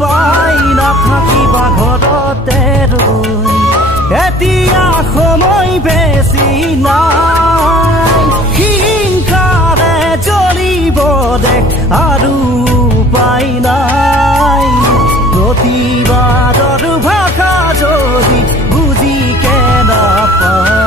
পাই নাথাকিবা ঘৰতে ৰৈ এতিয়া সময় বেছি নাই হিংসাৰে জ্বলিব দেশ আৰু উপায় নাই প্ৰতিবাদৰ ভাষা যদি বুজিকে নাপায়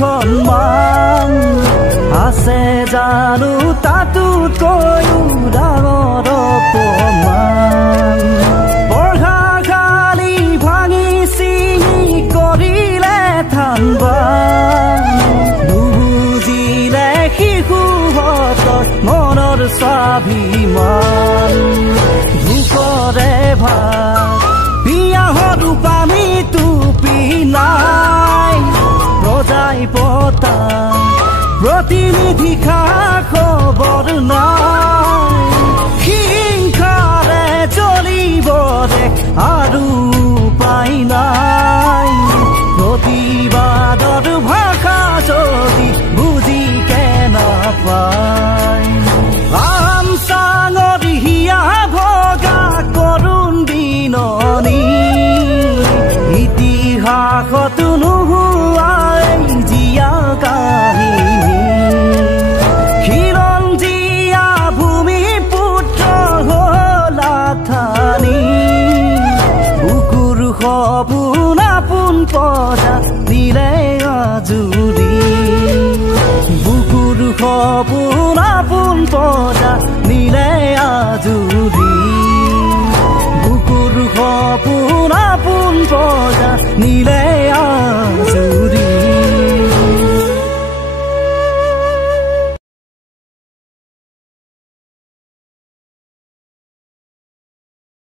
সন্মান আছে জানো তাতোতকৈও ডাঙৰ অপমান পঢ়াশালী ভাঙি চিঙি কৰিলে থানবান নুবুজিলে শিশুহঁতৰ মনৰ স্বাভিমান ভোকৰে ভাত বিয়াহতো পানী টুপি নাই প্ৰজাই পতা প্ৰতিনিধি খা খবৰ নাই হিংসাৰে জ্বলিব দেশ আৰু